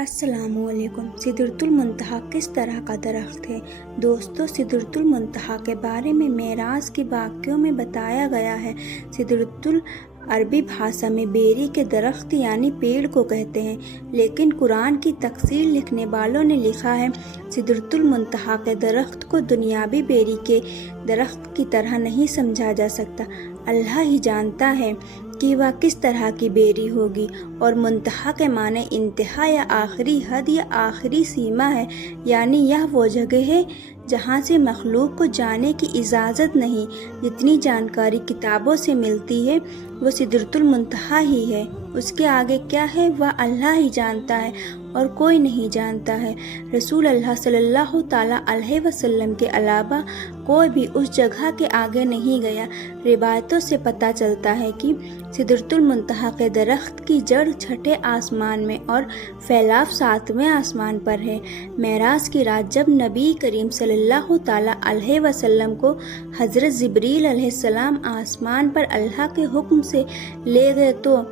السلام علیکم۔ سدرۃ المنتہا کس طرح کا درخت ہے؟ دوستو، سدرۃ المنتہا کے بارے میں معراج کے واقعوں میں بتایا گیا ہے۔ سدرۃ عربی بھاشا میں بیری کے درخت یعنی پیڑ کو کہتے ہیں، لیکن قرآن کی تفسیر لکھنے والوں نے لکھا ہے سدرۃ المنتہا کے درخت کو دنیاوی بیری کے درخت کی طرح نہیں سمجھا جا سکتا۔ اللہ ہی جانتا ہے کہ وہ کس طرح کی بیری ہوگی، اور منتہا کے معنی انتہا یا آخری حد یا آخری سیما ہے، یعنی یہ وہ جگہ ہے جہاں سے مخلوق کو جانے کی اجازت نہیں۔ جتنی جانکاری کتابوں سے ملتی ہے وہ سدرۃ المنتہا ہی ہے، اس کے آگے کیا ہے وہ اللہ ہی جانتا ہے اور کوئی نہیں جانتا ہے۔ رسول اللہ صلی اللہ تعالیٰ علیہ وسلم کے علاوہ کوئی بھی اس جگہ کے آگے نہیں گیا۔ روایتوں سے پتہ چلتا ہے کہ سدرۃ المنتہا کے درخت کی جڑ چھٹے آسمان میں اور پھیلاؤ ساتویں آسمان پر ہے۔ معراج کی رات جب نبی کریم صلی اللہ تعالیٰ علیہ وسلم کو حضرت جبریل علیہ السلام آسمان پر اللہ کے حکم سے لے گئے تو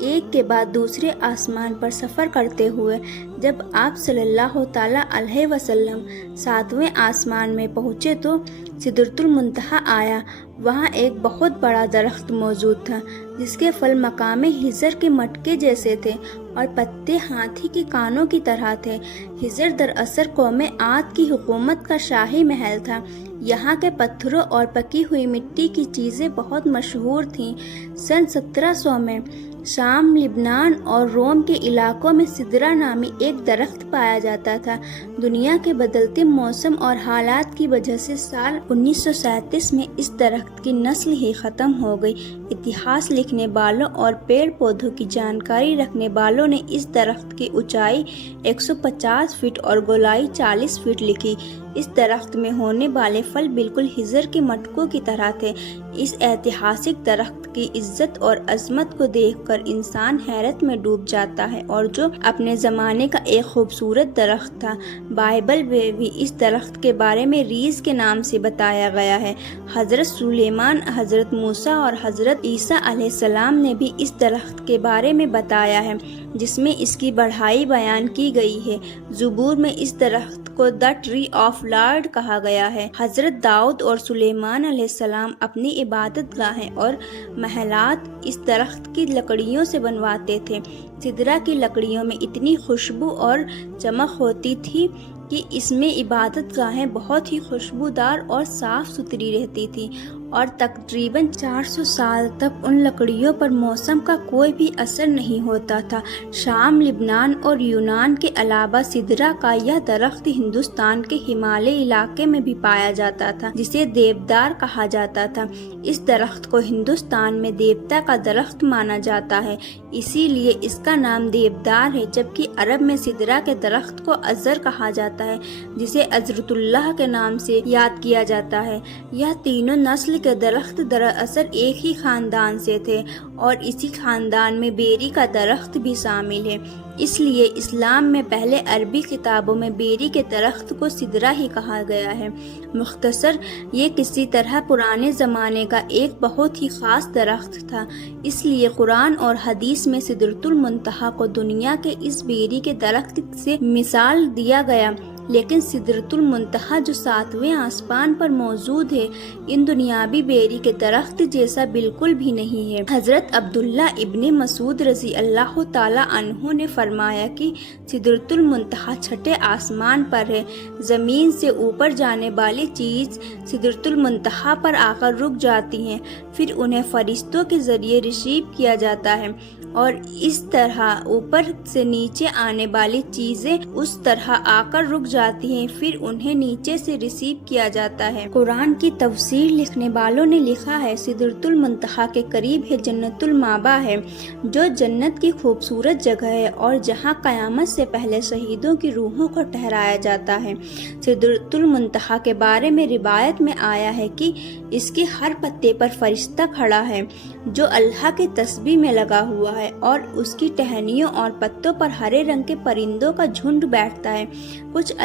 ایک کے بعد دوسرے آسمان پر سفر کرتے ہوئے جب آپ صلی اللہ تعالیٰ علیہ وسلم ساتویں آسمان میں پہنچے تو سدرۃ المنتہا آیا۔ وہاں ایک بہت بڑا درخت موجود تھا جس کے پھل مقام حجر کے مٹکے جیسے تھے اور پتے ہاتھی کے کانوں کی طرح تھے۔ حجر دراصل قوم عاد کی حکومت کا شاہی محل تھا۔ یہاں کے پتھروں اور پکی ہوئی مٹی کی چیزیں بہت مشہور تھیں۔ سن 1700 میں شام، لبنان اور روم کے علاقوں میں سدرہ نامی ایک درخت پایا جاتا تھا۔ دنیا کے بدلتے موسم اور حالات کی وجہ سے سال 1937 میں اس درخت کی نسل ہی ختم ہو گئی۔ اتہاس لکھنے والوں اور پیڑ پودوں کی جانکاری رکھنے والوں نے اس درخت کی اونچائی 150 فٹ اور گولائی 40 فٹ لکھی۔ اس درخت میں ہونے والے پھل بالکل حجر کے مٹکوں کی طرح تھے۔ اس ایتہاسک درخت کی عزت اور عظمت کو دیکھ کر انسان حیرت میں ڈوب جاتا ہے، اور جو اپنے زمانے کا ایک خوبصورت درخت تھا۔ بائبل میں بھی اس درخت کے بارے میں ریز کے نام سے بتایا گیا ہے۔ حضرت سلیمان، حضرت موسیٰ اور حضرت عیسیٰ علیہ السلام نے بھی اس درخت کے بارے میں بتایا ہے، جس میں اس کی بڑائی بیان کی گئی ہے۔ زبور میں اس درخت کو دی ٹری آف لارڈ کہا گیا ہے۔ حضرت داؤد اور سلیمان علیہ السلام اپنی عبادت گاہیں اور محلات اس درخت کی لکڑیوں سے بنواتے تھے۔ سدرہ کی لکڑیوں میں اتنی خوشبو اور چمک ہوتی تھی کہ اس میں عبادت گاہیں بہت ہی خوشبودار اور صاف ستھری رہتی تھیں، اور تقریباً 400 سال تک ان لکڑیوں پر موسم کا کوئی بھی اثر نہیں ہوتا تھا۔ شام، لبنان اور یونان کے علاوہ سدرہ کا یہ درخت ہندوستان کے ہمالیہ علاقے میں بھی پایا جاتا تھا، جسے دیودار کہا جاتا تھا۔ اس درخت کو ہندوستان میں دیوتا کا درخت مانا جاتا ہے، اسی لیے اس کا نام دیودار ہے، جبکہ عرب میں سدرہ کے درخت کو ازر کہا جاتا ہے، جسے عزرۃ اللہ کے نام سے یاد کیا جاتا ہے۔ یہ تینوں نسل کے درخت دراصل ایک ہی خاندان سے تھے، اور اسی خاندان میں بیری کا درخت بھی شامل ہے۔ اس لیے اسلام میں پہلے عربی کتابوں میں بیری کے درخت کو سدرہ ہی کہا گیا ہے۔ مختصر، یہ کسی طرح پرانے زمانے کا ایک بہت ہی خاص درخت تھا، اس لیے قرآن اور حدیث میں سدرۃ المنتہا کو دنیا کے اس بیری کے درخت سے مثال دیا گیا، لیکن سدرۃ المنتہا جو ساتویں آسمان پر موجود ہے ان دنیاوی بیری کے درخت جیسا بالکل بھی نہیں ہے۔ حضرت عبداللہ ابن مسعود رضی اللہ تعالیٰ عنہ نے فرمایا کہ سدرۃ المنتہا چھٹے آسمان پر ہے۔ زمین سے اوپر جانے والی چیز سدرۃ المنتہا پر آ کر رک جاتی ہیں، پھر انہیں فرشتوں کے ذریعے ریسیو کیا جاتا ہے، اور اس طرح اوپر سے نیچے آنے والی چیزیں اس طرح آ کر رک جاتی ہیں، پھر انہیں نیچے سے ریسیو کیا جاتا ہے۔ قرآن کی تفسیر لکھنے والوں نے لکھا ہے سدرۃ المنتہا کے قریب ہے جنت المأویٰ ہے، جو جنت کی خوبصورت جگہ ہے اور جہاں قیامت سے پہلے شہیدوں کی روحوں کو ٹھہرایا جاتا ہے۔ سدرۃ المنتہا کے بارے میں روایت میں آیا ہے کہ اس کے ہر پتے پر فرشتہ کھڑا ہے جو اللہ کے تسبیح میں لگا ہوا ہے، اور اس کی ٹہنیوں اور پتوں پر ہرے رنگ کے پرندوں کا جھنڈ بیٹھتا ہے۔ کچھ